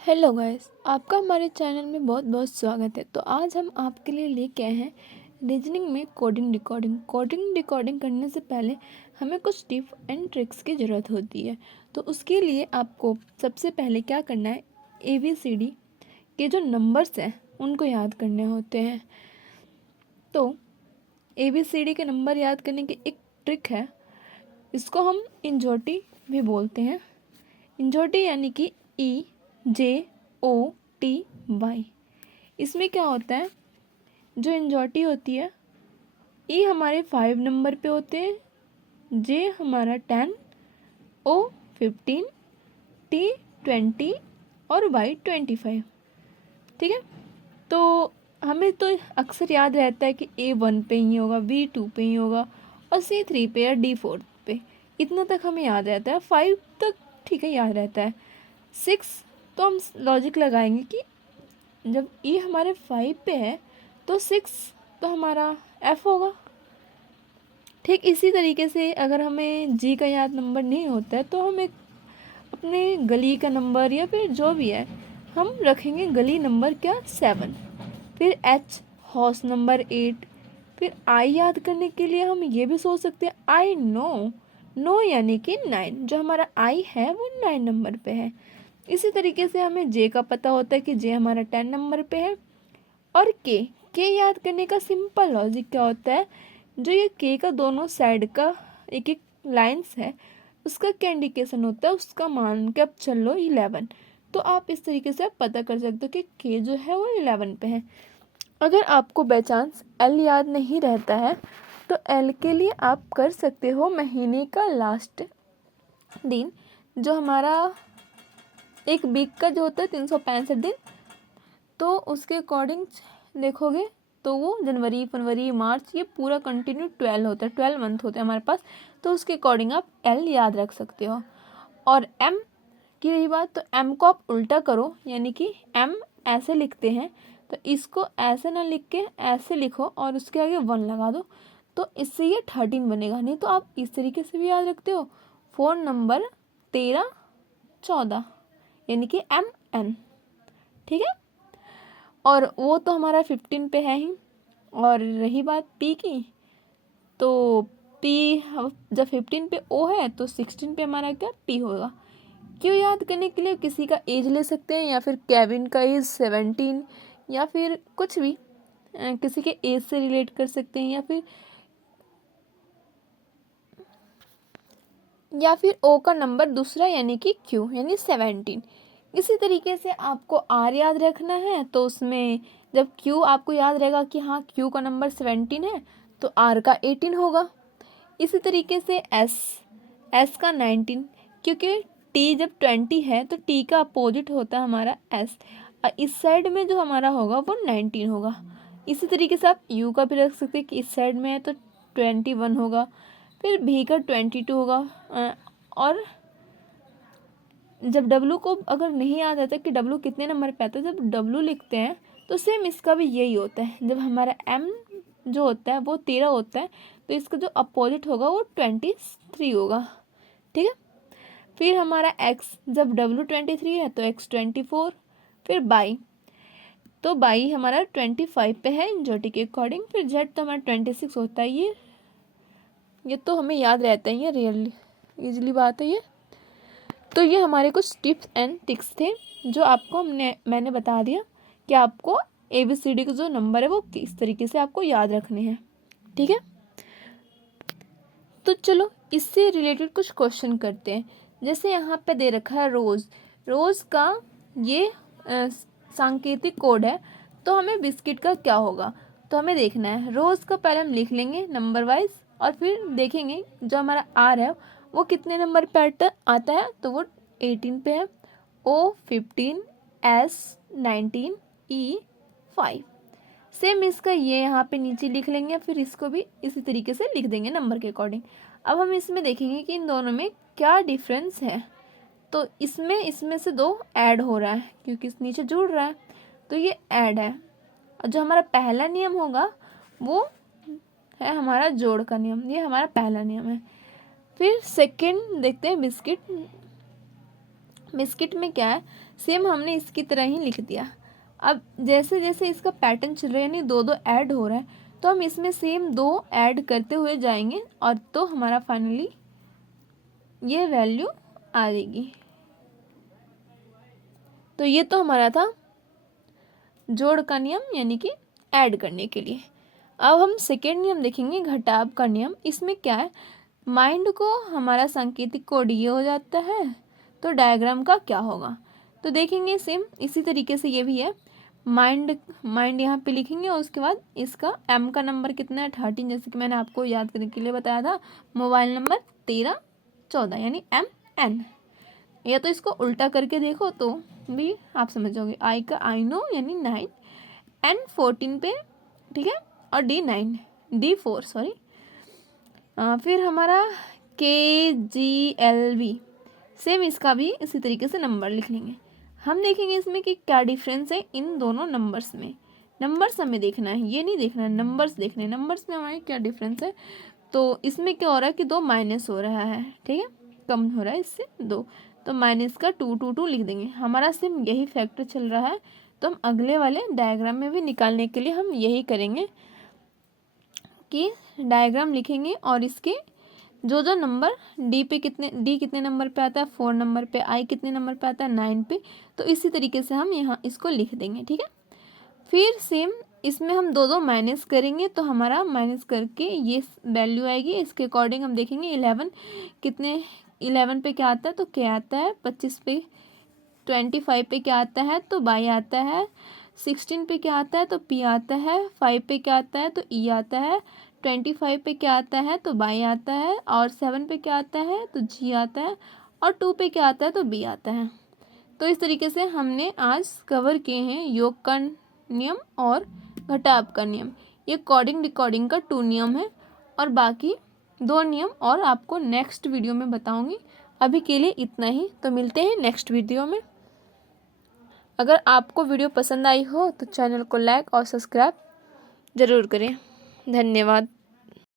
Hello guys, आपका हमारे channel में बहुत बहुत स्वागत है। तो आज हम आपके लिए लेके आए हैं रीजनिंग में कोडिंग डिकोडिंग करने से पहले हमें कुछ टिप एंड ट्रिक्स की ज़रूरत होती है। तो उसके लिए आपको सबसे पहले क्या करना है, ABCD के जो नंबर्स हैं उनको याद करने होते हैं। तो ABCD के नंबर याद करने की एक ट्रिक है, इसको हम इंजोटी भी बोलते हैं। इंजोटी यानी कि EJOTY। इसमें क्या होता है, जो इंजोटी होती है, E हमारे 5 नंबर पे होते हैं, J हमारा 10, O 15, T 20 और Y 25। ठीक है, तो हमें तो अक्सर याद रहता है कि A 1 पे ही होगा, B 2 पे ही होगा और C 3 पे या D 4 पे। इतना तक हमें याद रहता है। 5 तक ठीक है, याद रहता है। 6 तो हम लॉजिक लगाएंगे कि जब E हमारे 5 पे है तो 6 तो हमारा F होगा। ठीक इसी तरीके से अगर हमें G का याद नंबर नहीं होता है तो हम एक अपने गली का नंबर या फिर जो भी है हम रखेंगे गली नंबर क्या 7। फिर H हाउस नंबर 8। फिर I याद करने के लिए हम ये भी सोच सकते हैं I नो यानी कि 9। जो हमारा I है वो 9 नंबर पे है। इसी तरीके से हमें J का पता होता है कि J हमारा 10 नंबर पे है। और K याद करने का सिंपल लॉजिक क्या होता है, जो ये K का दोनों साइड का एक एक लाइंस है उसका क्या इंडिकेशन होता है, उसका मान के अब चल लो 11। तो आप इस तरीके से आप पता कर सकते हो कि K जो है वो 11 पे है। अगर आपको बाई चांस L याद नहीं रहता है तो L के लिए आप कर सकते हो महीने का लास्ट दिन, जो हमारा एक वीक का जो होता है 365 दिन, तो उसके अकॉर्डिंग देखोगे तो वो जनवरी फरवरी मार्च ये पूरा कंटिन्यू 12 होता है, 12 मंथ होते हैं हमारे पास। तो उसके अकॉर्डिंग आप L याद रख सकते हो। और M की रही बात, तो M को आप उल्टा करो, यानी कि M ऐसे लिखते हैं तो इसको ऐसे ना लिख के ऐसे लिखो और उसके आगे 1 लगा दो, तो इससे ये 13 बनेगा। नहीं तो आप इस तरीके से भी याद रखते हो, फ़ोन नंबर 13 14 यानी कि MN। ठीक है, और वो तो हमारा 15 पे है ही। और रही बात P की, तो P जब 15 पे O है तो 16 पे हमारा क्या P होगा। क्यों याद करने के लिए किसी का एज ले सकते हैं, या फिर केविन का एज 17, या फिर कुछ भी किसी के एज से रिलेट कर सकते हैं, या फिर O का नंबर दूसरा यानी कि Q यानी 17। इसी तरीके से आपको R याद रखना है, तो उसमें जब Q आपको याद रहेगा कि हाँ Q का नंबर 17 है तो R का 18 होगा। इसी तरीके से S का 19, क्योंकि T जब 20 है तो T का अपोजिट होता है हमारा S, और इस साइड में जो हमारा होगा वो 19 होगा। इसी तरीके से आप U का भी रख सकते हैं कि इस साइड में है तो 21 होगा। फिर V का 22 होगा। और जब W को अगर नहीं याद आता कि W कितने नंबर पे आता है, जब W लिखते हैं तो सेम इसका भी यही होता है। जब हमारा M जो होता है वो 13 होता है तो इसका जो अपोजिट होगा वो 23 होगा। ठीक है, फिर हमारा X, जब W 23 है तो X 24। फिर बाई, तो बाई हमारा 25 पे है इंजोटी के अकॉर्डिंग। फिर Z तो हमारा 26 होता है। ये तो हमें याद रहता है, ये रियली इजीली बात है ये। तो ये हमारे कुछ टिप्स एंड ट्रिक्स थे जो आपको मैंने बता दिया कि आपको ABCD के जो नंबर है वो किस तरीके से आपको याद रखने हैं। ठीक है, तो चलो इससे रिलेटेड कुछ क्वेश्चन करते हैं। जैसे यहाँ पे दे रखा है रोज़ का ये सांकेतिक कोड है, तो हमें बिस्किट का क्या होगा। तो हमें देखना है रोज़ का पहले हम लिख लेंगे नंबर वाइज, और फिर देखेंगे जो हमारा R है वो कितने नंबर पे आता है, तो वो 18 पे है। O 15, S 19, E 5। सेम इसका ये यहाँ पे नीचे लिख लेंगे, फिर इसको भी इसी तरीके से लिख देंगे नंबर के अकॉर्डिंग। अब हम इसमें देखेंगे कि इन दोनों में क्या डिफरेंस है। तो इसमें से 2 ऐड हो रहा है क्योंकि इस नीचे जुड़ रहा है, तो ये ऐड है। और जो हमारा पहला नियम होगा वो है हमारा जोड़ का नियम, ये हमारा पहला नियम है। फिर सेकंड देखते हैं बिस्किट में क्या है। सेम हमने इसकी तरह ही लिख दिया। अब जैसे जैसे इसका पैटर्न चल रहा है यानी दो दो ऐड हो रहा है, तो हम इसमें सेम 2 ऐड करते हुए जाएंगे और तो हमारा फाइनली ये वैल्यू आ जाएगी। तो ये तो हमारा था जोड़ का नियम यानी कि ऐड करने के लिए। अब हम सेकेंड नियम देखेंगे, घटाव का नियम। इसमें क्या है, माइंड को हमारा सांकेतिक कोड ये हो जाता है, तो डायग्राम का क्या होगा। तो देखेंगे सेम इसी तरीके से ये भी है, माइंड यहाँ पे लिखेंगे और उसके बाद इसका एम का नंबर कितना है 13, जैसे कि मैंने आपको याद करने के लिए बताया था। मोबाइल नंबर 1314 यानी MN। या तो इसको उल्टा करके देखो तो भी आप समझ जाओगे। आई का आई नो यानी 9, N 14 पे, ठीक है, और D4 सॉरी। फिर हमारा KGLV, सेम इसका भी इसी तरीके से नंबर लिख लेंगे। हम देखेंगे इसमें कि क्या डिफरेंस है इन दोनों नंबर्स में। नंबर्स हमें देखना है, ये नहीं देखना है, नंबर्स देखने हैं। नंबर्स में हमारे क्या डिफरेंस है, तो इसमें क्या हो रहा है कि 2 माइनस हो रहा है, ठीक है, कम हो रहा है इससे 2, तो माइनस का 2 2 2 लिख देंगे। हमारा सेम यही फैक्टर चल रहा है, तो हम अगले वाले डायग्राम में भी निकालने के लिए हम यही करेंगे कि डायग्राम लिखेंगे और इसके जो जो नंबर डी कितने नंबर पे आता है 4 नंबर पे, आई कितने नंबर पे आता है 9 पे, तो इसी तरीके से हम यहाँ इसको लिख देंगे, ठीक है। फिर सेम इसमें हम 2 2 माइनस करेंगे, तो हमारा माइनस करके ये वैल्यू आएगी। इसके अकॉर्डिंग हम देखेंगे 11 पे क्या आता है, तो क्या आता है 25 पे, 25 पे क्या आता है, तो बाई आता है, 16 पे क्या आता है, तो पी आता है, 5 पे क्या आता है, तो ई आता है, 25 पे क्या आता है, तो बाई आता है, और 7 पे क्या आता है, तो जी आता है, और 2 पे क्या आता है, तो बी आता है। तो इस तरीके से हमने आज कवर किए हैं योग का नियम और घटाव का नियम। ये कोडिंग डिकोडिंग का 2 नियम है और बाकी 2 नियम और आपको नेक्स्ट वीडियो में बताऊंगी। अभी के लिए इतना ही, तो मिलते हैं नेक्स्ट वीडियो में। अगर आपको वीडियो पसंद आई हो तो चैनल को लाइक और सब्सक्राइब ज़रूर करें। धन्यवाद।